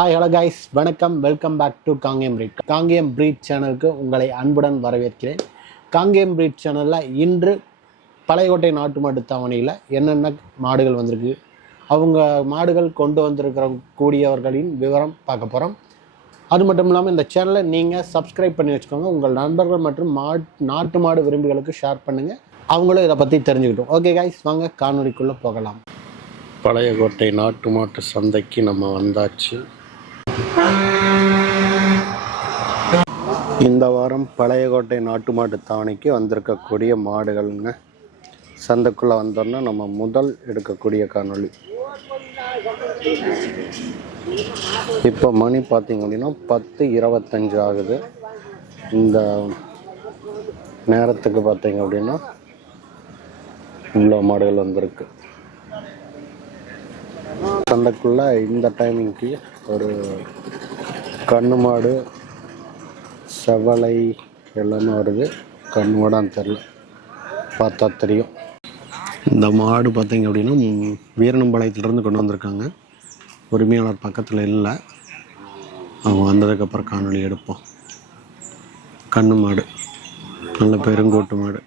Hi hello guys, வணக்கம். Welcome back to Kangeyam breed. Kangeyam breed சேனலுக்கு உங்களை அன்புடன் வரவேற்கிறேன். காங்கேயம் பிரீட் சேனலில் இன்று பழையகோட்டை நாட்டு மாட்டு தாவணியில் என்னென்ன மாடுகள் வந்திருக்கு, அவங்க மாடுகள் கொண்டு வந்திருக்கிற கூடியவர்களின் விவரம் பார்க்க போகிறோம். அது மட்டும் இல்லாமல் இந்த சேனலை நீங்கள் சப்ஸ்கிரைப் பண்ணி வச்சுக்கோங்க. உங்கள் நண்பர்கள் மற்றும் நாட்டு மாடு விரும்பிகளுக்கு ஷேர் பண்ணுங்கள், அவங்களும் இதை பற்றி தெரிஞ்சுக்கிட்டோம். ஓகே கைஸ், வாங்க காணொலிக்குள்ளே போகலாம். பழையகோட்டை நாட்டு மாட்டு சந்தைக்கு நம்ம வந்தாச்சு. இந்த வாரம் பழையகோட்டை நாட்டு மாட்டு தாவணிக்கு வந்திருக்கக்கூடிய மாடுகள்ங்க. சந்தைக்குள்ளே வந்தோன்னா நம்ம முதல் எடுக்கக்கூடிய காணொளி. இப்போ மணி பார்த்திங்க அப்படின்னா 10:25 ஆகுது. இந்த நேரத்துக்கு பார்த்திங்க அப்படின்னா இவ்வளோ மாடுகள் வந்திருக்கு. சந்தைக்குள்ளே இந்த டைமிங்க்கு ஒரு கண்ணு மாடு, செவலை எல்லாமே வருது. கண்ணு மாடான்னு தெரில, பார்த்தா தெரியும். இந்த மாடு பார்த்திங்க அப்படின்னா வீரனம்பாளையத்துலேருந்து கொண்டு வந்திருக்காங்க. உரிமையாளர் பக்கத்தில் இல்லை, அவங்க வந்ததுக்கப்புறம் காணொலி எடுப்போம். கண்ணு மாடு, நல்ல பெருங்கோட்டு மாடு.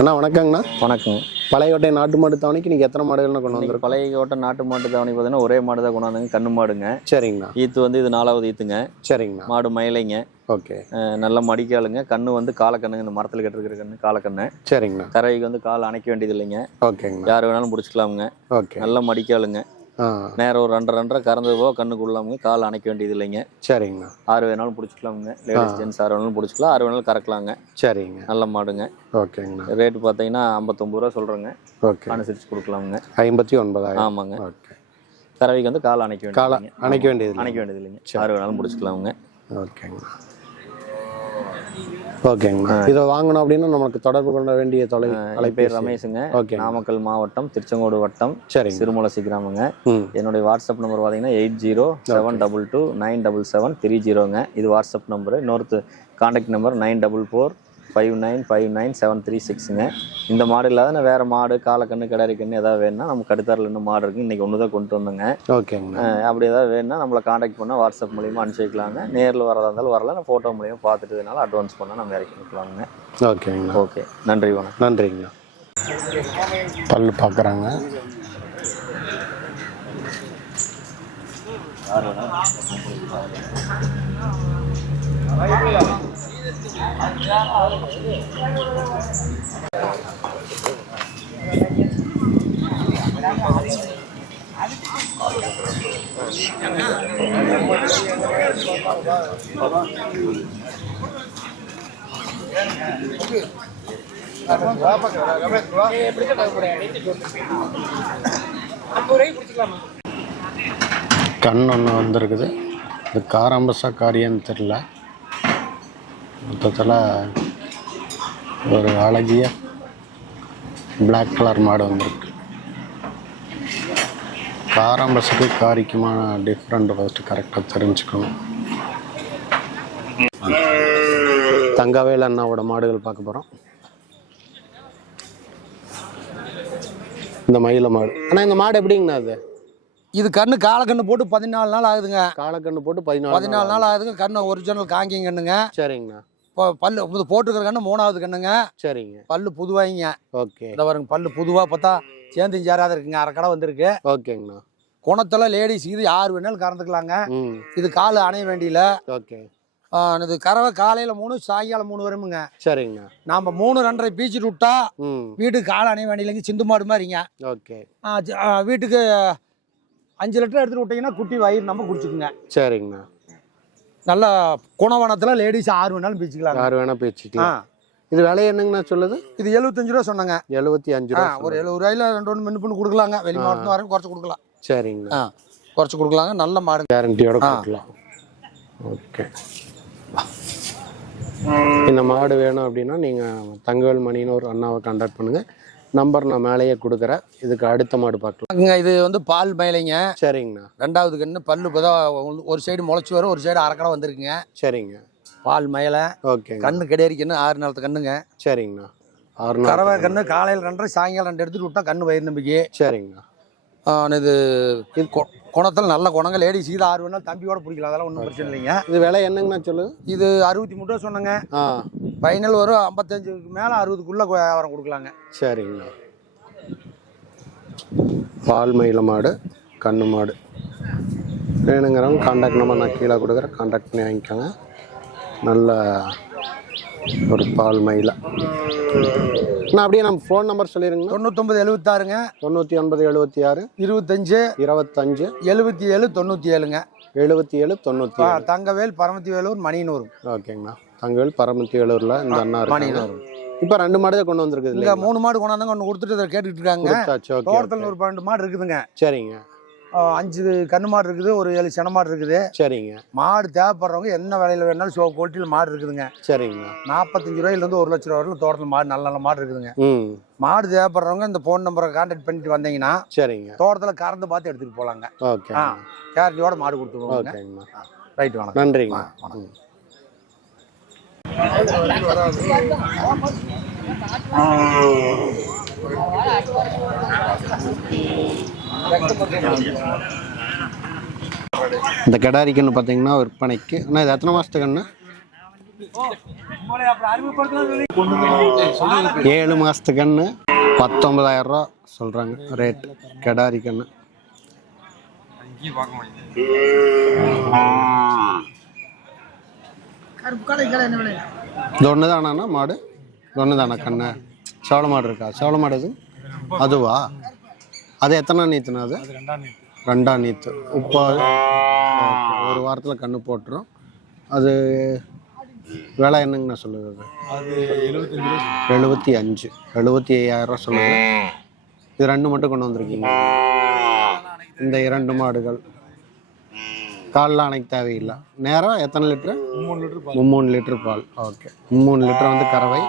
அண்ணா வணக்கங்கண்ணா. வணக்கம். பழையகோட்டை நாட்டு மாட்டு தாவணிக்கு நீங்கள் எத்தனை மாடுகள்னு கொண்டு வந்துருக்கு? பழையகோட்டை நாட்டு மாட்டு தாவணி பார்த்தீங்கன்னா ஒரே மாடு தான் கொண்டு வந்தாங்க, கண்ணு மாடுங்க. சரிங்கண்ணா. ஈத்து வந்து இது 4வது ஈத்துங்க. சரிங்கண்ணா. மாடு மயிலைங்க. ஓகே. நல்ல மடிக்காளுங்க. கண்ணு வந்து காலக்கண்ணுங்க, இந்த மரத்தில் கட்டிருக்கிற கண்ணு காலக்கண்ணு. சரிங்கண்ணா. கரைக்கு வந்து கால் அணைக்க வேண்டியது இல்லைங்க. ஓகேங்கண்ணா. யார் வேணாலும் பிடிச்சிக்கலாமுங்க. ஓகே. நல்ல மடிக்காளுங்க. நேரம் ஒரு 2.5 கறந்தது போக கண்ணுக்குள்ளாமுங்க, கால் அணைக்க வேண்டியது இல்லைங்க. சரிங்கண்ணா. 6 வேணாலும் பிடிச்சிக்கலாமுங்க. லேடிஸ் ஜென்ஸ் 6 வேணாலும் பிடிச்சிக்கலாம், 6 வேணாலும் கறக்கலாங்க. சரிங்க. நல்ல மாடுங்க. ஓகேங்கண்ணா. ரேட்டு பார்த்தீங்கன்னா 59 ரூபா சொல்கிறேங்க. ஓகே. அனுசரித்து கொடுக்கலாமுங்க. 59,000. ஆமாங்க. ஓகே. கறவைக்கு வந்து கால் அணைக்க வேண்டியது இல்லைங்க. 6 வேணாலும் பிடிச்சிக்கலாமுங்க. ஓகேங்கண்ணா. ஓகேங்கண்ணா. இதை வாங்கணும் அப்படின்னா நமக்கு தொடர்பு கொள்ள வேண்டிய பேர் ரமேஷுங்க. நாமக்கல் மாவட்டம், திருச்செங்கோடு வட்டம், சிறுமலசி கிராமங்க. என்னுடைய வாட்ஸ்அப் நம்பர் பார்த்தீங்கன்னா 8072297730. இது வாட்ஸ்அப் நம்பரு. இன்னொரு கான்டாக்ட் நம்பர் 9459597336ங்க. இந்த மாடு இல்லாத வேற மாடு, காலக்கண்ணு, கிடாரி கண்ணு ஏதாவது வேணும்னா நமக்கு அடுத்தாரில் இன்னும் மாடு இருக்கு. இன்னைக்கு ஒன்று தான் கொண்டு வந்தோங்க. ஓகேங்க. அப்படி ஏதாவது வேணும்னா நம்மளை கான்டாக்ட் பண்ணால் வாட்ஸ்அப் மூலியமாக அனுப்பிச்சி வைக்கலாங்க. நேரில் வரதா இருந்தாலும் வரலாம், ஃபோட்டோ மூலியமாக பார்த்துட்டதுனால அட்வான்ஸ் பண்ணால் நம்ம இறக்கி வைக்கலாங்க. ஓகேங்க. ஓகே, நன்றி, வணக்கம். நன்றிங்கண்ணா. பல்லு பார்க்குறாங்க. கண் ஒன்று வந்திருக்குது. இது காராம்பசா காரியான்னு தெரில. மொத்தத்தில் ஒரு அழகிய பிளாக் கலர் மாடு வந்திருக்கு. காராம்பசுக்கு காரிக்குமான டிஃப்ரெண்ட் ஃபஸ்ட்டு கரெக்டாக தெரிஞ்சுக்கணும். தங்கவேல் அண்ணாவோட மாடுகள் பார்க்க போகிறோம். இந்த மயில மாடு. ஆனால் இந்த மாடு எப்படிங்கண்ணா? அது இது கண்ணு காலக்கண்ணு போட்டு 14 நாள் ஆகுதுங்க. காலக்கண்ணு போட்டு 14 நாள் ஆகுதுங்க. கண்ணு ஒரிஜினல் காங்கிங் கண்ணுங்க. சரிங்கண்ணா. பல்லு போட்டுக்கிற கண்ணு 3வது கண்ணுங்க. சரிங்க. பல்லு புதுவாயிங்க. ஓகே. இந்த பாருங்க, பல்லு புதுவா பார்த்தா சேர்ந்து சேராத இருக்குங்க. அரை கடை வந்திருக்கு. ஓகேங்கண்ணா. குணத்தில் லேடிஸ் இது 6 வேணாலும் கறந்துக்கலாங்க. இது காலு அணைய வேண்டியில. ஓகே. இது கறவை காலையில் 3, சாயங்காலம் 3 வருமுங்க. சரிங்கண்ணா. நாம 3 2:30 பீச்சிட்டு விட்டா வீட்டுக்கு காலை அணைய வேண்டியிலங்க. சிந்து மாடு மாதிரிங்க. ஓகே. வீட்டுக்கு 5 லிட்டர் எடுத்துட்டு விட்டீங்கன்னா குட்டி வயிறு நம்ம குடிச்சுக்குங்க. சரிங்கண்ணா. நல்ல குணவனத்தில் லேடிஸ் 6 வேணாலும் பீச்சிக்கலாம். 6 வேணா பீச்சிக்கலாம். இது விலை என்னங்கண்ணா சொல்லுது? இது 75 ரூபா சொன்னாங்க. 75 ரூபா. ஒரு 70 ரூபாயில 2 மின்னு பண்ணி கொடுக்கலாங்க. வெளி மாவட்டம் வரைக்கும் குறைச்சி கொடுக்கலாம். சரிங்கண்ணா. குறைச்சி கொடுக்கலாங்க. நல்ல மாடு, கேரண்டியோட கொடுக்கலாம். ஓகே. இந்த மாடு வேணும் அப்படின்னா நீங்கள் தங்கவேல் மணின்னு ஒரு அண்ணாவை கான்டாக்ட் பண்ணுங்கள். நம்பர் நான் மேலேயே கொடுக்குறேன். இதுக்கு அடுத்த மாடு பார்க்கலாம். இது வந்து பால் மயிலைங்க. சரிங்கண்ணா. 2வது கண்ணு பல்லு இப்போதான் ஒரு சைடு முளைச்சி வரும், ஒரு சைடு அரைக்கடை வந்திருக்குங்க. சரிங்க. பால் மயிலை. ஓகே. கண்ணு கிடையாது கண்ணு 6 நாளத்து கண்ணுங்க. சரிங்கண்ணா. கறவை கண்ணு காலையில் 2, சாயங்காலம் 2 எடுத்துட்டு விட்டா கண்ணு வயிறு நம்பிக்கை. சரிங்கண்ணா. இது குணத்தில் நல்ல குணங்க. லேடிஸ் இது 6 வேணாலும் தம்பியோட பிடிக்கலாம், அதெல்லாம் ஒன்றும் பிரச்சனை இல்லைங்க. இது விலை என்னங்கண்ணா சொல்லுது? இது 63 ரூபா சொன்னங்க. ஃபைனல் வரும் 55க்கு மேலே 60க்குள்ளே வியாபாரம் கொடுக்கலாங்க. சரிங்கண்ணா. பால் மயில மாடு, கண்ணு மாடு வேணுங்கிறவங்க கான்டாக்ட் நம்பர் நான் கீழே கொடுக்குறேன், கான்டாக்ட் பண்ணி வாங்கிக்கோங்க. நல்ல ஒரு பால் மயில. நான் அப்படியே நம்ம ஃபோன் நம்பர் சொல்லிடுங்க. 9976ங்க. 9976 25 25 77 97ங்க. 77 97. தங்கவேல் பரமத்திவேலூர் மணியனூர். ஓகேங்கண்ணா. தங்கவேல் பரமத்திவேலூரில் இந்த அண்ணா மணியனூர். இப்போ 2 மாடு தான் கொண்டு வந்திருக்குது. இல்லை 3 மாடு கொண்டாந்தாங்க, ஒன்று கொடுத்துட்டு அதை கேட்டுட்டு இருக்காங்க. தோட்டத்தில் ஒரு 12 மாடு இருக்குதுங்க. சரிங்க. 5 கண்ணு மாடு இருக்குது, ஒரு 7 சென மாடு இருக்குது. சரிங்க. மாடு தேவைப்படுறவங்க என்ன விலையில வேணாலும் குவாலிட்டியில் மாடு இருக்குதுங்க. சரிங்க. 45 ரூபாயிலேருந்து 1 லட்ச ரூபா வரைக்கும் தோட்டத்தில் மாடு நல்ல நல்ல மாடு இருக்குதுங்க. மாடு தேவைப்படுறவங்க இந்த ஃபோன் நம்பரை கான்டாக்ட் பண்ணிட்டு வந்தீங்கன்னா சரிங்க தோட்டத்தில் கறந்து பார்த்து எடுத்துகிட்டு போகலாங்க. ஓகே. கேரண்டியோட மாடு கொடுத்துருவோங்க. ஓகேங்கண்ணா. ரைட், வணக்கம். நன்றிங்க. இந்த கிடாரி கன்று பார்த்தீங்கன்னா விற்பனைக்கு. ஆனால் இது எத்தனை மாதத்து கன்று? 7 மாதத்து கன்று 19,000 ரூபா சொல்கிறாங்க ரேட். கிடாரி கன்று இது ஒன்று தானா மாடு? இது ஒன்று தானா கண்ணு? சோள மாடு இருக்கா? சோள மாடு அது அதுவா? அது எத்தனை நீத்துனா? அது 2ஆம் நீத்து. இப்போ 1 வாரத்தில் கன்று போட்டுரும். அது விலை என்னங்கண்ணா சொல்லுது? அது 75 75,000 ரூபா சொல்லுது. இது 2 மட்டும் கொண்டு வந்திருக்கீங்க. இந்த 2 மாடுகள் காலில் அணைக்க தேவையில்லை. நேரம் எத்தனை லிட்ரு? 3 லிட்டரு பால். ஓகே. 3 லிட்டர் வந்து கறவை.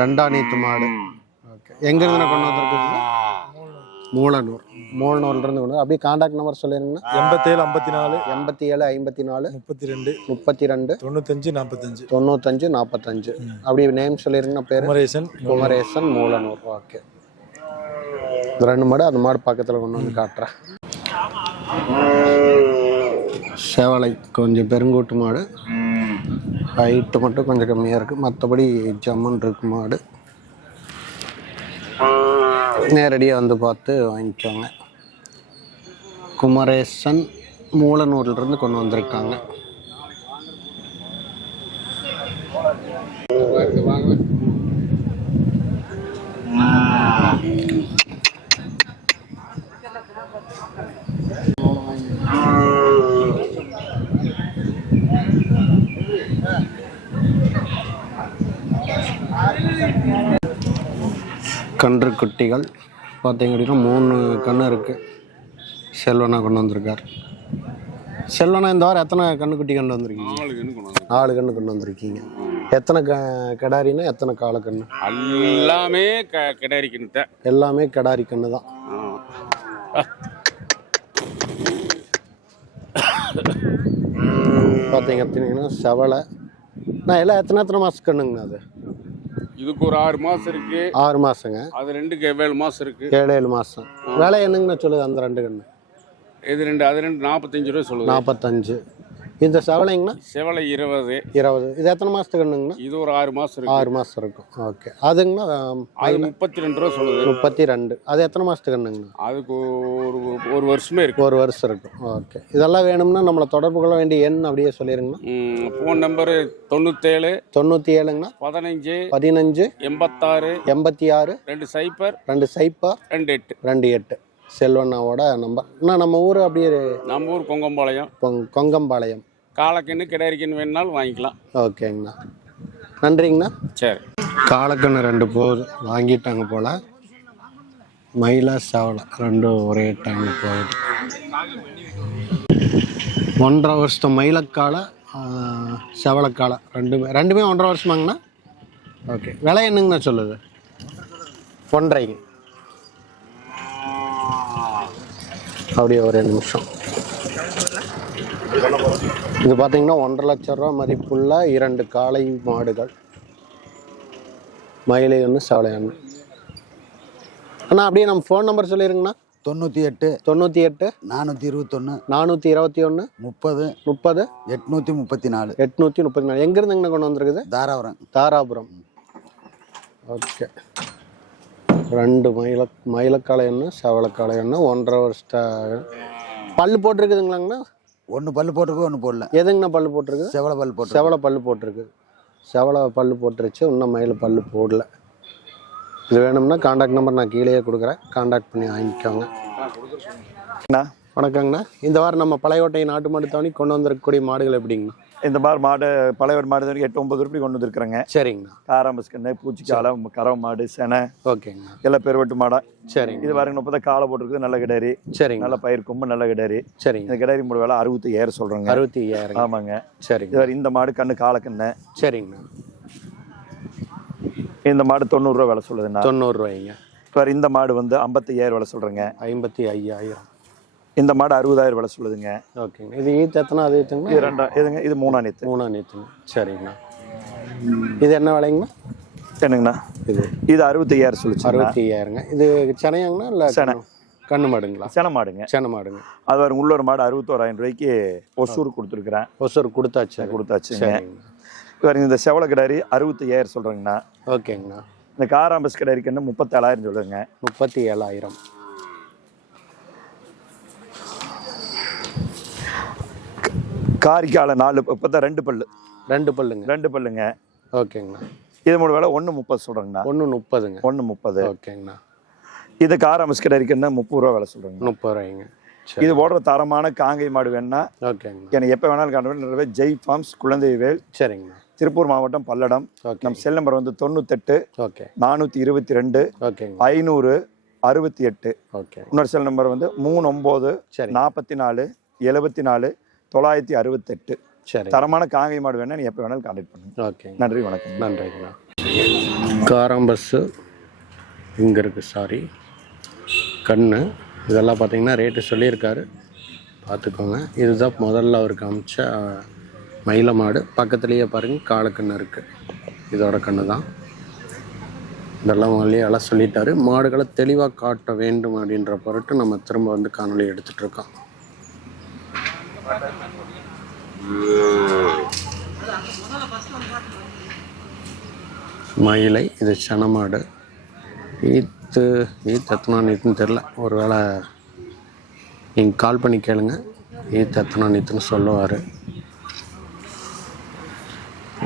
2ஆம் நீத்து மாடு. ஓகே. எங்கேருந்து கொண்டு வந்திருக்குங்க? மூலனூர். மூலனூர்லேருந்து கொண்டு. அப்படியே கான்டாக்ட் நம்பர் சொல்லிருங்கண்ணா. 87 54 87 54 32 32 95 45 95 45. அப்படி நேம் சொல்லிருங்கண்ணா. பேர் குமரேசன் மூலனூர். ஓகே. 2 மாடு. அந்த மாடு பக்கத்தில் கொண்டு வந்து காட்டுறேன். செவலை கொஞ்சம் பெருங்கூட்டு மாடு. ஹைட்டு மட்டும் கொஞ்சம் கம்மியாக இருக்குது, மற்றபடி ஜம்மன் இருக்கு மாடு. நேரடியாக வந்து பார்த்து வாங்கிக்கோங்க. குமரேசன் மூலனூர்லேருந்து கொண்டு வந்திருக்காங்க. கன்று குட்டிகள் பார்த்தீங்க அப்படின்னா 3 கன்று இருக்குது. செல்வனா கொண்டு வந்திருக்கார். செல்வனா இந்த வாரம் எத்தனை கன்றுக்குட்டி கொண்டு வந்திருக்கீங்க? 4 கன்று கொண்டு வந்திருக்கீங்க. எத்தனை கிடாரின்னா எத்தனை காலக்கன்று? எல்லாமே கிடாரி கன்று. எல்லாமே கிடாரி கன்று தான். பார்த்தீங்க அப்படின்னா செவலை. நான் எல்லாம் எத்தனை மாதம் கண்ணுங்கண்ணா? அது இதுக்கு ஒரு 6 மாதம் இருக்கு. 6 மாதங்க. அது 2க்கு 7 மாதம் இருக்கு. 7 மாதம். விலை என்னங்கண்ணா சொல்லுது அந்த 2 கன்று? இது 2 அது 2 45 ரூபா சொல்லுது. 45. இந்த செவலைங்கண்ணா? செவலை 20. இது எத்தனை மாதத்துக்கு கண்ணுங்கண்ணா? இது ஒரு 6 மாதம் இருக்கு. 6 மாதம் இருக்கும். ஓகே. அதுங்கண்ணா? அது 32 ரூபா சொல்லுது. 32. அது எத்தனை மாதத்துக்கு கண்ணுங்கண்ணா? அதுக்கு ஒரு வருஷமே இருக்கு. 1 வருஷம் இருக்கும். ஓகே. இதெல்லாம் வேணும்னா நம்மளை தொடர்பு கொள்ள வேண்டிய எண் அப்படியே சொல்லிடுங்கண்ணா. ஃபோன் நம்பரு 97 97ங்கண்ணா 15 15 86 86 20 28 செல்வண்ணாவோட நம்பர். அண்ணா நம்ம ஊர் அப்படியே? நம்ம ஊர் கொங்கம்பாளையம். கொங்கம்பாளையம். காலக்கண்ணு கிடாரிக்கண்ணு வேணுனாலும் வாங்கிக்கலாம். ஓகேங்கண்ணா. நன்றிங்கண்ணா. சரி. காலக்கண்ணு 2 போகுது வாங்கிட்டாங்க போல். மயிலா செவலை 2 ஒரே டைம் போகுது. 1.5 வருஷத்து மயிலக்காலை செவலைக்காலை ரெண்டுமே 1.5 வருஷமாங்கண்ணா. ஓகே. விலை என்னங்கண்ணா சொல்லுது? 1.5. அப்படியே ஒரு நிமிஷம். இது பார்த்தீங்கன்னா 1.5 லட்சம் ரூபா மதிப்புள்ள 2 காளை மாடுகள். மயிலை ஒன்று செவலை ஒன்று. அண்ணா அப்படியே நம்ம ஃபோன் நம்பர் சொல்லிடுங்கண்ணா. 98 98 421 421 30 30 834 834. எங்க இருந்துங்கண்ணா கொண்டு வந்திருக்குது? தாராபுரம். தாராபுரம். ஓகே. 2 மயிலக்காளை ஒன்று, செவலக்காளை ஒன்று, 1.5 வருஷம். பல்லு போட்டிருக்குதுங்களாங்கண்ணா? ஒன்று பல்லு போட்டிருக்கு, ஒன்று போடல. எதுங்கண்ணா பல்லு போட்டிருக்கு? செவலை பல்லு போட்டு. செவலை பல்லு போட்டிருக்கு. செவலை பல்லு போட்டுருச்சு, இன்னும் மயில் பல்லு போடல. இது வேணும்னா காண்டாக்ட் நம்பர் நான் கீழேயே கொடுக்குறேன், காண்டாக்ட் பண்ணி வாங்கிக்கோங்க. வணக்கங்கண்ணா. இந்த வாரம் நம்ம பழையோட்டை நாட்டு மாடு தவணி கொண்டு வந்திருக்கக்கூடிய மாடுகள் எப்படிங்கண்ணா? இந்த மாதிரி மாடு பழைய மாடு 8-9 ரூபாய் கொண்டு வந்துருக்குறேங்க. சரிங்கண்ணா. காராம்பஸ் கண்ணு, பூச்சிக்காலை, கறவை மாடு, செனை. ஓகேங்கண்ணா. எல்லாம் பெருவெட்டு மாடா. சரிங்க. இது பாருங்க 30 காலை போட்டுருக்குது, நல்ல கிடாரி. சரிங்க. நல்ல பயிர் கொம்பு, நல்ல கிடாரி. சரிங்க. இந்த கிடாரி மூணு வேலை 65,000 சொல்றேங்க. 65,000. ஆமாங்க. சரிங்க. இது இந்த மாடு கண்ணு காலை கண்ணு. சரிங்கண்ணா. இந்த மாடு 90 ரூபா விலை சொல்லுதுண்ணா. 90 ரூபாய்ங்க. இப்போ இந்த மாடு வந்து 55,000 விலை சொல்றேங்க. 55,000. இந்த மாடு 60,000 விலை சொல்லுதுங்க. ஓகேங்க. இது ஈத்து எத்தனை? அது ஈத்துங்க? இது ரெண்டா இதுங்க. இது மூணாம் நேத்து. மூணாம் நேத்துங்க. சரிங்கண்ணா. இது என்ன விலைங்கண்ணா? என்னங்கண்ணா? இது 65,000 சொல்லுச்சு. 65,000ங்க. இது செனையாங்கண்ணா இல்லை செனை? கண்ணு மாடுங்களா? செனை மாடுங்க. செனை மாடுங்க. அது ஒரு உள்ளூர் மாடு 61,000 ரூபாய்க்கு ஒசூர் கொடுத்துருக்குறேன். ஒசூர் கொடுத்தாச்சுங்க. இவர் இந்த செவலை கிடாரி 65,000 சொல்கிறேங்கண்ணா. ஓகேங்கண்ணா. இந்த காராம்பஸ் கிடாரிக்கு என்ன 37,000 சொல்லுங்க. 37,000. காரிக்கால 4 இப்போ தான் 2 பல்லு. 2 பல்லுங்க. 2 பல்லுங்க. ஓகேங்கண்ணா. இது மூணு வேலை 1.30 சொல்கிறேங்கண்ணா. 1.30ங்க. 1.30. ஓகேங்கண்ணா. இது காராம்பஸ் கிடாரிக்கு என்ன 30 ரூபா வேலை சொல்கிறேங்க. 30 ரூபாய்ங்க. இது ஓடுற தரமான காங்கை மாடு வேணுன்னா ஓகேங்க, எனக்கு எப்போ வேணாலும் காண்ட ஜெய் ஃபார்ம்ஸ் குழந்தைவேல். சரிங்கண்ணா. திருப்பூர் மாவட்டம் பல்லடம். நம்ம செல் நம்பர் வந்து 98 ஓகே 422 ஓகேங்க 568. ஓகே. இன்னொரு செல் நம்பர் வந்து 39 சரி 44 74 968. சரி. தரமான காங்கை மாடு வேணா நீ எப்போ வேணாலும் கான்டாக்ட் பண்ணுங்க. ஓகே, நன்றி, வணக்கம். நன்றிங்கண்ணா. காராம்பஸ்ஸு இங்கே இருக்குது, சாரி கண்ணு இதெல்லாம் பார்த்தீங்கன்னா ரேட்டு சொல்லியிருக்காரு, பார்த்துக்கோங்க. இதுதான் முதல்ல அவருக்கு அமிச்ச மயில மாடு. பக்கத்துலேயே பாருங்கள் காலக்கண்ணு இருக்குது, இதோட கண்ணு தான். இதெல்லாம் எல்லாம் சொல்லிட்டாரு. மாடுகளை தெளிவாக காட்ட வேண்டும் அப்படின்ற பொருட்டு நம்ம திரும்ப வந்து காணொலி எடுத்துகிட்ருக்கோம். மயிலை, இது சனமாடு. ஈத்து எத்தனா நீத்துன்னு தெரில, ஒரு வேளை நீங்கள் கால் பண்ணி கேளுங்க, ஈத்து எத்தனா நீத்துன்னு சொல்லுவார்.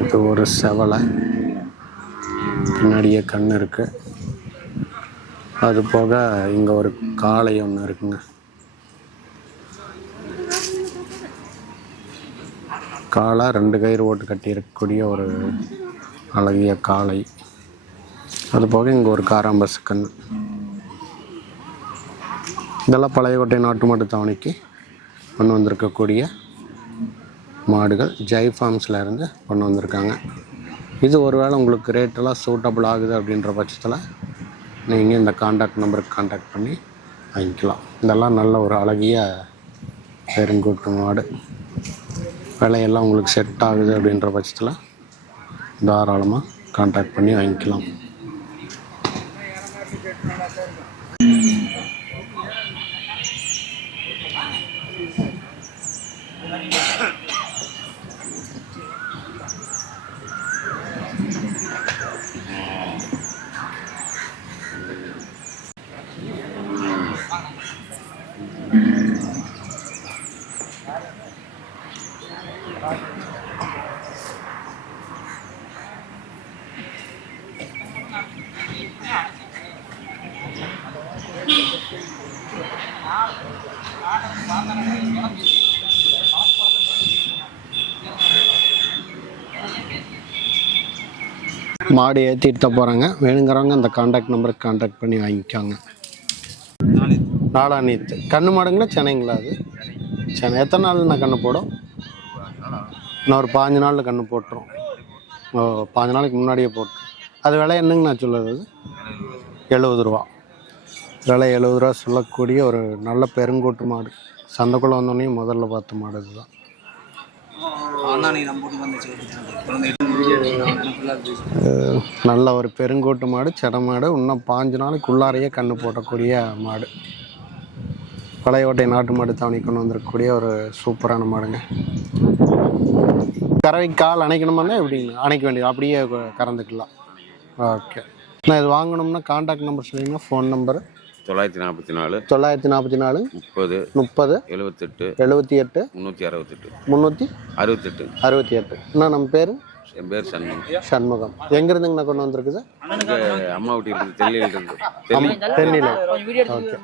இது ஒரு செவலை, பின்னாடியே கண் இருக்குது. அது போக இங்கே ஒரு காளை ஒன்று இருக்குங்க. காளை 2 கயிறு ஓட்டு கட்டி இருக்கக்கூடிய ஒரு அழகிய காளை. அது போக இங்கே ஒரு காராம்பஸ் கண். இதெல்லாம் பழையகோட்டை நாட்டு மாட்டு தவணைக்கு கொண்டு வந்திருக்கக்கூடிய மாடுகள். ஜெய் ஃபார்ம்ஸில் இருந்து கொண்டு வந்திருக்காங்க. இது ஒருவேளை உங்களுக்கு ரேட்டெல்லாம் சூட்டபிள் ஆகுது அப்படின்ற பட்சத்தில் நீங்கள் இந்த காண்டாக்ட் நம்பருக்கு காண்டாக்ட் பண்ணி வாங்கிக்கலாம். இதெல்லாம் நல்ல ஒரு அழகிய பெருங்கூட்டு மாடு. விலையெல்லாம் உங்களுக்கு செட் ஆகுது அப்படின்ற பட்சத்தில் தாராளமாக காண்டாக்ட் பண்ணி வாங்கிக்கலாம். மாடு ஏற்றிட்டு போகிறாங்க. வேணுங்கிறவங்க அந்த காண்டாக்ட் நம்பருக்கு காண்டாக்ட் பண்ணி வாங்கிக்காங்க. நாளாநீத்து கண்ணு மாடுங்களா சென்னைங்களா? அது சென்னை. எத்தனை நாள் நான் கண்ணு போடும்? இன்னும் ஒரு 5 நாளில் கண்ணு போட்டுரும். ஓ, 5 நாளைக்கு முன்னாடியே போட்டு. அது விலை என்னங்க நான் சொல்லுறது? அது 70 ரூபா. விலை 70 ரூபா சொல்லக்கூடிய ஒரு நல்ல பெருங்கோட்டு மாடு. சந்தைக்குள்ளே வந்தோடனே முதல்ல பார்த்த மாடு இதுதான். நல்ல ஒரு பெருங்கோட்டு மாடு, செட மாடு. இன்னும் 5 நாளைக்கு உள்ளாரையே கண்ணு போட்டக்கூடிய மாடு. பழையோட்டை நாட்டு மாடு தாவணி கொண்டு வந்திருக்கக்கூடிய ஒரு சூப்பரான மாடுங்க. கறவை கால் அணைக்கணுமாண்ணா எப்படிங்கண்ணா? அணைக்க வேண்டியது அப்படியே கறந்துக்கலாம். ஓகே. நான் இது வாங்கணும்னா கான்டாக்ட் நம்பர் சொல்லிங்கன்னா ஃபோன் நம்பரு 944 944 30 30 78 78 368 368. அண்ணா நம்ம பேர்? என் பேர் சண்முகம். சண்முகம். எங்கேருந்துங்கண்ணா கொண்டு வந்திருக்குது? அம்மா வீட்டு இருக்குது, தென்னிலையில் இருந்து. தென்னிலை. ஓகே.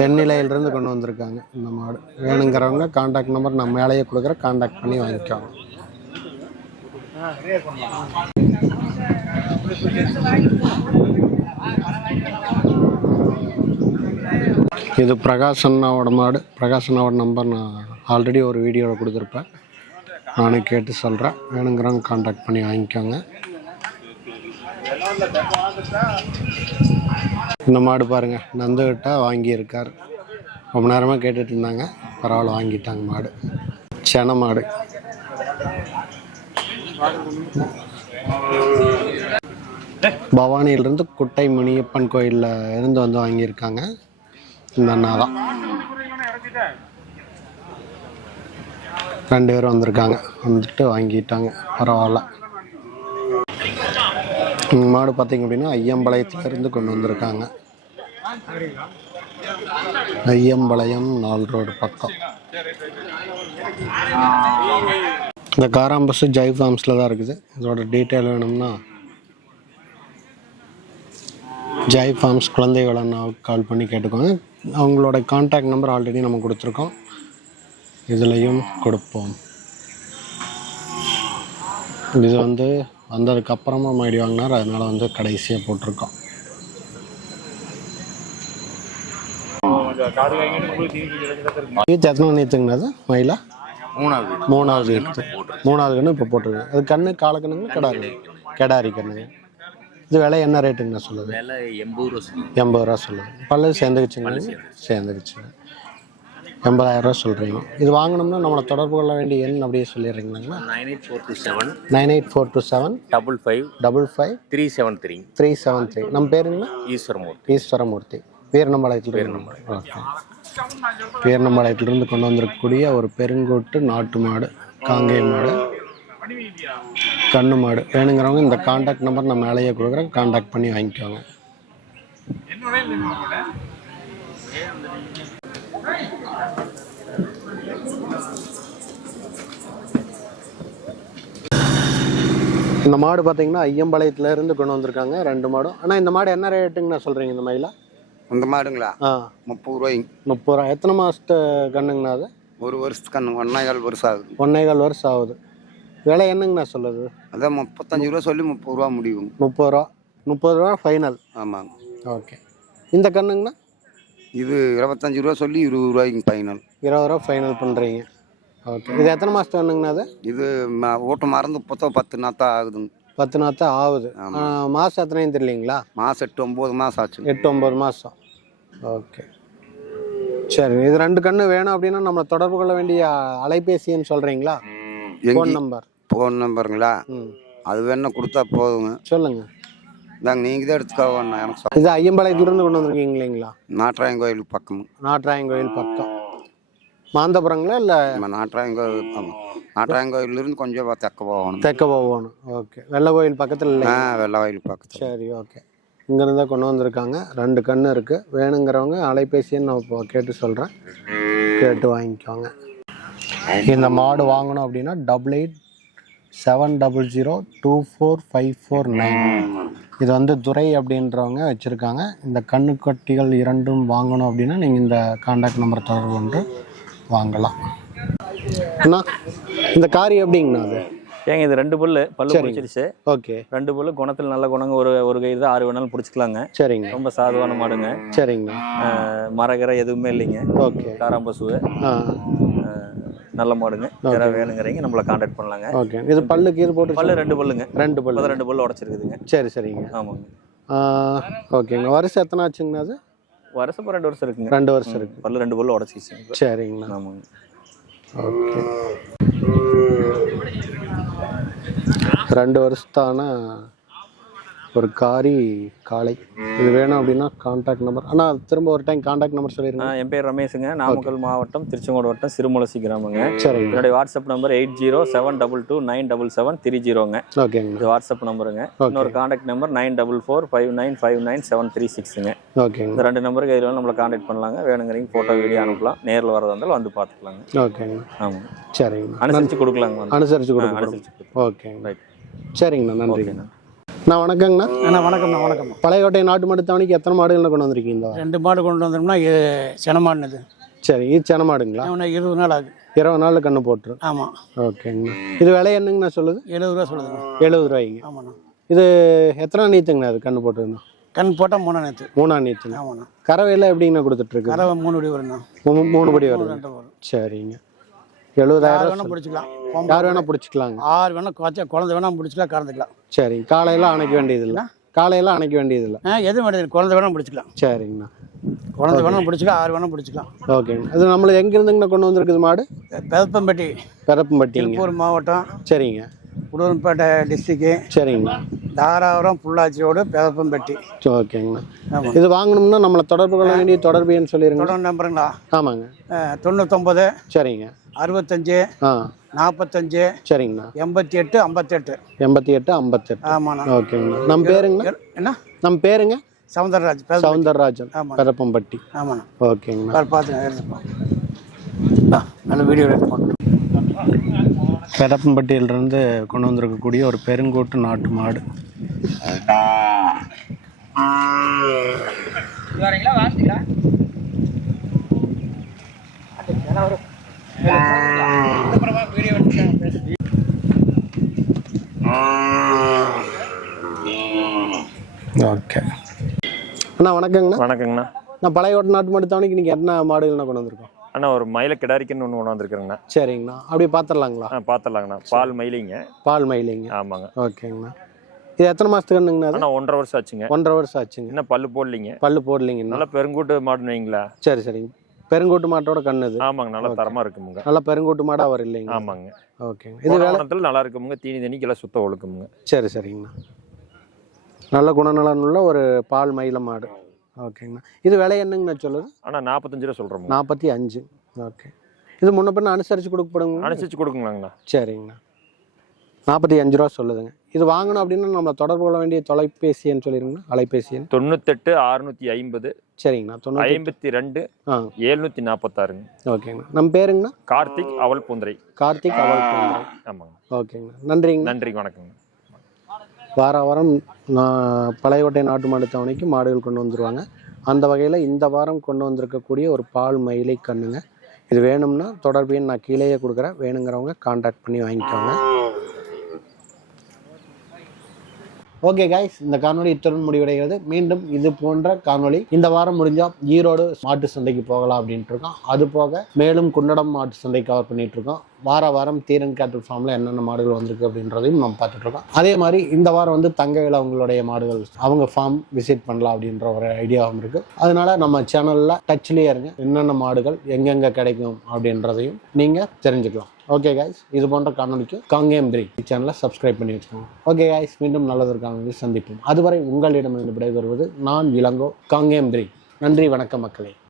தென்னிலையிலிருந்து கொண்டு வந்திருக்காங்க இந்த மாடு. வேணுங்கிறவங்க கான்டாக்ட் நம்பர் நான் மேலேயே கொடுக்குறேன், கான்டாக்ட் பண்ணி வாங்கிக்கோங்க. இது பிரகாஷண்ணாவோட மாடு. பிரகாஷண்ணாவோட நம்பர் நான் ஆல்ரெடி ஒரு வீடியோவில் கொடுத்துருப்பேன், நானே கேட்டு சொல்கிறேன். வேணுங்கிறவங்க கான்டாக்ட் பண்ணி வாங்கிக்கோங்க. இந்த மாடு பாருங்கள், நந்துகிட்ட வாங்கியிருக்கார். ரொம்ப நேரமாக கேட்டுட்டு இருந்தாங்க, பரவாயில்ல வாங்கிட்டாங்க மாடு. சென மாடு. பவானியிலிருந்து குட்டை முனியப்பன் கோயிலில் இருந்து வந்து வாங்கியிருக்காங்க. இந்த அண்ணா தான். 2 பேர் வந்திருக்காங்க, வந்துட்டு வாங்கிட்டாங்க. பரவாயில்ல. மாடு பார்த்திங்க அப்படின்னா ஐயம்பாளையத்துலேருந்து கொண்டு வந்திருக்காங்க. ஐயம்பாளையம் 4 ரோடு பக்கம். இந்த காராம்பஸ் ஜெய் ஃபார்ம்ஸில் தான் இருக்குது. இதோட டீட்டெயில் வேணும்னா ஜெய் ஃபார்ம்ஸ் குழந்தை வேளாண்மைக்கு கால் பண்ணி கேட்டுக்கோங்க. அவங்களோட கான்டாக்ட் நம்பர் ஆல்ரெடி நம்ம கொடுத்துருக்கோம், இதுலேயும் கொடுப்போம். இது வந்து வந்ததுக்கப்புறமா மாடி வாங்கினார், அதனால் வந்து கடைசியாக போட்டிருக்கோம். எத்தனை நேற்றுங்கண்ணா மயிலா? மூணாவது கன்று இப்போ போட்டிருக்கு. அது கண்ணு கால கண்ணுங்க கெடாரி கண்ணுங்க. இது விலை என்ன ரேட்டுங்கண்ணா சொல்லுது? 80 ரூபா சொல்லுது. பல்லு சேர்ந்துக்குச்சுங்க? சேர்ந்துக்குச்சுங்க. 80,000 ரூபா சொல்கிறீங்க. இது வாங்கணும்னா நம்மளை தொடர்பு கொள்ள வேண்டிய எண் அப்படியே சொல்லிடுறீங்களாங்கண்ணா? 98427 55 373. நம்ம பேருங்கண்ணா? ஈஸ்வரமூர்த்தி. வீரநம்பாளையத்திலிருந்து. ஓகே. வீரநம்பாளையத்திலிருந்து கொண்டு வந்திருக்கக்கூடிய ஒரு பெருங்கோட்டு நாட்டு மாடு, காங்கேய மாடு, கண்ணு மாடு. வேணுங்கிறவங்க இந்த கான்டாக்ட் நம்பர் நான் மேலேயே கொடுக்குறேன், கான்டாக்ட் பண்ணி வாங்கிக்கோங்க. இந்த மாடு பார்த்தீங்கன்னா ஐயம்பாளையத்துலேருந்து கொண்டு வந்திருக்காங்க 2 மாடும். ஆனால் இந்த மாடு என்ன ரேட்டுங்கண்ணா சொல்கிறீங்க இந்த மயிலா? இந்த மாடுங்களா? 30 ரூபாய்ங்க. 30 ரூபா. எத்தனை மாதத்து கண்ணுங்கண்ணா அது? 1 வருஷத்து கண்ணு. 1.25 வருஷம் ஆகுது. 1.25 வருஷம் ஆகுது. விலை என்னங்கண்ணா சொல்லுது? அதான் 35 ரூபா சொல்லி 30 ரூபா முடியும். 30 ரூபா ஃபைனல். ஆமாங்க. ஓகே. இந்த கண்ணுங்கண்ணா? இது 25 ரூபா சொல்லி 20 ரூபாய்க்கு ஃபைனல். 20 ரூபா ஃபைனல் பண்ணுறீங்க. ஓகே. இது எத்தனை மாதத்து கண்ணுங்கண்ணா அது? இது ஓட்டு மறந்து 10 நாத்தா ஆகுதுங்க. 10 நாத்தா ஆகுது. மாதம் எத்தனையும் தெரியலீங்களா? மாதம் 8-9 மாதம் ஆச்சு. 8-9 மாதம். ஓகே, சரி. இது 2 கன்று வேணும் அப்படின்னா நம்ம தொடர்பு கொள்ள வேண்டிய அலைபேசின்னு சொல்கிறீங்களா? ஃபோன் நம்பருங்களா? அது வேணா கொடுத்தா போதுங்க. சொல்லுங்க. இதாங்க, நீங்கள் தான் எடுத்துக்கோங்க. எனக்கு இது ஐயம்பாளையத்துலேருந்து கொண்டு வந்திருக்கீங்க இல்லைங்களா? நாட்டாயம் கோயில் பக்கம். நாட்டாயம் கோயில் பக்கம். மாந்தபுரங்களா இல்லை? நாட்டாயம் கோயில். ஆமாம், நாட்டாயம் கோயிலிருந்து கொஞ்சம் தெற்க போகணும். ஓகே. வெள்ளை கோயில் பக்கத்தில் இல்லை? வெள்ளை கோயில் பக்கத்தில். சரி, ஓகே. இங்கேருந்து தான் கொண்டு வந்திருக்காங்க. 2 கன்று இருக்குது. வேணுங்கிறவங்க அலைபேசின்னு நான் இப்போ கேட்டு சொல்கிறேன், கேட்டு வாங்கிக்கோங்க. இந்த மாடு வாங்கணும் அப்படின்னா 8870024549. இது வந்து துரை அப்படின்றவங்க வச்சுருக்காங்க. இந்த கண்ணுக்கட்டிகள் 2ம் வாங்கணும் அப்படின்னா நீங்கள் இந்த கான்டாக்ட் நம்பர் தொடர்பு கொண்டு வாங்கலாம். அண்ணா, இந்த காரி எப்படிங்கண்ணா அது? ஏங்க இது 2 பல்லு பிடிச்சிருச்சு. ஓகே. 2 பல்லு குணத்தில் நல்ல குணங்க. ஒரு கை தான் 6 வேணாலும் பிடிச்சிக்கலாங்க. சரிங்க. ரொம்ப சாதுவான மாடுங்க. சரிங்கண்ணா. மரகரை எதுவுமே இல்லைங்க. ஓகே. காராம்பசுவு நல்ல மாடுங்க. யாராவது வேணுங்கிறீங்க நம்மளை கான்டாக்ட் பண்ணலாங்க. ஓகே. இது பல்லுக்கு இது போட்டு பல்லு 2 பல்லுங்க. 2 பல்லு. 2 பல்லு உடச்சிருக்குதுங்க. சரி, சரிங்க. ஆமாங்க. ஓகேங்க. வருஷம் எத்தனை ஆச்சுங்கண்ணா அது? வருஷம் 2 வருஷம் இருக்குங்க. 2 வருஷம் இருக்கு. பல்லு 2 பல்லு உடச்சிச்சுங்க. சரிங்கண்ணா. ஆமாங்க. ஓகே. 2 வருஷத்தான ஒரு காரி காளை. இது வேணும் அப்படின்னா கான்டாக்ட் நம்பர். ஆனால் திரும்ப ஒரு டைம் கான்டாக்ட் நம்பர் சொல்லிடுங்க. என் பேர் ரமேஷுங்க, நாமக்கல் மாவட்டம் திருச்செங்கோடு வட்டம் சிறுமுலசி கிராமங்க. சரி, என்னுடைய வாட்ஸ்அப் நம்பர் 8072297730. ஓகேங்க. இது வாட்ஸ்அப் நம்பருங்க. இன்னொரு கான்டாக்ட் நம்பர் 9445959736ங்க. ஓகேங்க. இந்த 2 நம்பருக்கு இதில் நம்மளை கான்டாக்ட் பண்ணலாங்க. வேணுங்கிறீங்க ஃபோட்டோ வீடியோ அனுப்பலாம். நேரில் வரதா இருந்தாலும் வந்து பார்த்துக்கலாங்க. ஓகேங்க. ஆமாங்க. சரிங்க. அனுசரித்து கொடுக்கலாங்க. அனுசரித்து கொடுக்கலாம். ஓகேங்க. ரைட். சரிங்கண்ணா, நன்றிங்கண்ணா. நான் வணக்கங்கண்ணா. அண்ணா வணக்கம்ண்ணா. வணக்கம். பழையகோட்டை நாட்டு மாடு தவணைக்கு எத்தனை மாடுகள் கொண்டு வந்திருக்கீங்க? 2 மாடு கொண்டு வந்தோம்னா செனமாடுனது. சரி, இது சென மாடுங்களா? 20 நாள் ஆகுது. 20 நாளில் கண்ணு போட்டுரும். ஆமாம். ஓகேங்கண்ணா. இது விலை என்னங்கண்ணா சொல்லுது? 70 ரூபா சொல்லுதுண்ணா. 70 ரூபாய்ங்க. ஆமாண்ணா. இது எத்தனை நீத்துங்கண்ணா அது கண்ணு போட்டுருந்தோம்? கண் போட்டால் 3 நேற்று. 3 நீத்துங்க. ஆமாண்ணா. கறவையெல்லாம் எப்படிங்கண்ணா கொடுத்துட்ருக்கு? கறவை 3 படி வருண்ணா. 3 படி வருது. சரிங்க. 70,000 வேணா பிடிச்சிக்கலாம். யார் வேணா பிடிச்சிக்கலாங்க. 6 வேணா குழந்தை வேணா பிடிச்சிக்கலாம், கறந்துக்கலாம். சரி, காலையெல்லாம் அணைக்க வேண்டியதில்லை. காலையெல்லாம் அணைக்க வேண்டியதில்லை. எதுவும் வேண்டியது, குழந்தை வேணா பிடிச்சிக்கலாம். சரிங்கண்ணா. குழந்தை வேணா பிடிச்சிக்கலாம், 6 வேணா பிடிச்சிக்கலாம். ஓகேங்க. அது நம்மளுக்கு எங்கேருந்துங்கண்ணா கொண்டு வந்திருக்குது மாடு? பெதப்பம்பட்டி, பெரப்பம்பட்டிங்க. திருப்பூர் மாவட்டம். சரிங்க. உடுமல்பேட்டை டிஸ்ட்ரிக்ட். சரிங்கண்ணா. தாராபுரம் பொள்ளாச்சி ரோடு பெதப்பம்பட்டி. ஓகேங்கண்ணா. இது வாங்கணும்னா நம்மளை தொடர்பு கொள்ள வேண்டிய தொடர்பு எண் சொல்லிடுங்க. தொடர்பு நம்பருங்களா? ஆமாங்க. 99. சரிங்க. 65. 45. சரிங்கண்ணா. 88 58. 88 58. ஆமாண்ணா. ஓகேங்கண்ணா. நம்ம பேருங்கண்ணா? என்ன நம்ம பேருங்க? சவுந்தரராஜ். சவுந்தரராஜன், பெரப்பம்பட்டி. ஆமாண்ணா. ஓகேங்கண்ணா. பார்த்துங்க, எடுத்துப்போம். நல்ல வீடியோ எடுத்து போட்டோம். பெரப்பம்பட்டியிலிருந்து கொண்டு வந்திருக்கக்கூடிய ஒரு பெருங்கோட்டு நாட்டு மாடு. ஓகே அண்ணா, வணக்கங்கண்ணா. வணக்கங்கண்ணா. நான் பழையகோட்டை நாட்டு மாடு தவணைக்கு நீங்கள் என்ன மாடுகள்ண்ணா கொண்டு வந்திருக்கோம்? அண்ணா ஒரு மயில கிடாரிக்குன்னு ஒன்று கொண்டாந்துருக்குறேங்கண்ணா. சரிங்கண்ணா. அப்படியே பார்த்துடலாங்களா? பார்த்துடலாங்கண்ணா. பால் மயிலிங்க. பால் மயிலிங்க. ஆமாங்க. ஓகேங்கண்ணா. இது எத்தனை மாதத்துக்கு கண்ணுங்கண்ணா? அண்ணா 1.5 வருஷம் ஆச்சுங்க. 1.5 வருஷம் ஆச்சுங்க. இன்னும் பல்லு போடலிங்க. பல்லு போடலிங்க. நல்லா பெருங்கூட்டு மாடுன்னு வைங்களா? சரி சரிங்க. பெருங்கூட்டு மாட்டோட கண்ணுது. ஆமாங்க. நல்லா தரமாக இருக்குமுங்க. நல்லா பெருங்கூட்டு மாடாக அவர் இல்லைங்க? ஆமாங்க. ஓகேங்க. இது வேலைத்தில் நல்லா இருக்குமுங்க. தீனி தண்ணிக்கெல்லாம் சுத்தம் ஒழுக்குமுங்க. சரி சரிங்கண்ணா. நல்ல குணநலன் உள்ள ஒரு பால் மயில மாடு. ஓகேங்கண்ணா. இது விலை என்னங்கண்ணா சொல்லுது? ஆனால் 45 ரூபா சொல்கிறோம். 45. ஓகே. இது முன்ன பின்ன அனுசரித்து கொடுக்கப்படுங்க? அனுசரித்து கொடுக்குங்களாங்கண்ணா. சரிங்கண்ணா. 45 ரூபா சொல்லுதுங்க. இது வாங்கணும் அப்படின்னா நம்மளை தொடர்பு கொள்ள வேண்டிய தொலைபேசி எண் சொல்லிடுங்கண்ணா. அலைபேசி எண் 98 650. சரிங்கண்ணா. 52 746. ஓகேங்கண்ணா. நம்ம பேருங்கண்ணா? கார்த்திக் அவல் பூந்திரை. கார்த்திக் அவல் பூந்திரை. ஆமாங்க. ஓகேங்கண்ணா. நன்றிங்க. நன்றி, வணக்கங்க. வாரம் பழையகோட்டை நாட்டு மாடு தவணைக்கு மாடுகள் கொண்டு வந்துருவாங்க. அந்த வகையில் இந்த வாரம் கொண்டு வந்திருக்கக்கூடிய ஒரு பால் மயிலை கண்ணுங்க. இது வேணும்னா தொடர்பு எண் நான் கீழேயே கொடுக்குறேன். வேணுங்கிறவங்க கான்டாக்ட் பண்ணி வாங்கிக்கோங்க. ஓகே கைஸ், இந்த காணொலி இத்துடன் முடிவடைகிறது. மீண்டும் இது போன்ற காணொலி இந்த வாரம் முடிஞ்சால் ஈரோடு மாட்டு சந்தைக்கு போகலாம் அப்படின்ட்டு இருக்கோம். அது போக மேலும் குண்டடம் மாட்டு சந்தை கவர் பண்ணிட்டு இருக்கோம். வாரம் தீரன் கேட்டல் ஃபார்மில் என்னென்ன மாடுகள் வந்திருக்கு அப்படின்றதையும் நம்ம பார்த்துட்டு இருக்கோம். அதே மாதிரி இந்த வாரம் தங்கவேல் அவங்களுடைய மாடுகள் அவங்க ஃபார்ம் விசிட் பண்ணலாம் அப்படின்ற ஒரு ஐடியாவும் இருக்குது. அதனால நம்ம சேனலில் டச்லேயே இருங்க. என்னென்ன மாடுகள் எங்கெங்கே கிடைக்கும் அப்படின்றதையும் நீங்கள் தெரிஞ்சுக்கலாம். ஓகே கைஸ், இது போன்ற காணொலிக்கு காங்கேயம் பிரீட் சேனலை சப்ஸ்கிரைப் பண்ணி வச்சுக்கோங்க. ஓகே கைஸ், மீண்டும் நல்லதற்கான சந்திப்போம். அதுவரை உங்களிடமிருந்து விடைபெறுவது நான் இளங்கோ, காங்கேயம் பிரீட். நன்றி, வணக்கம் மக்களே.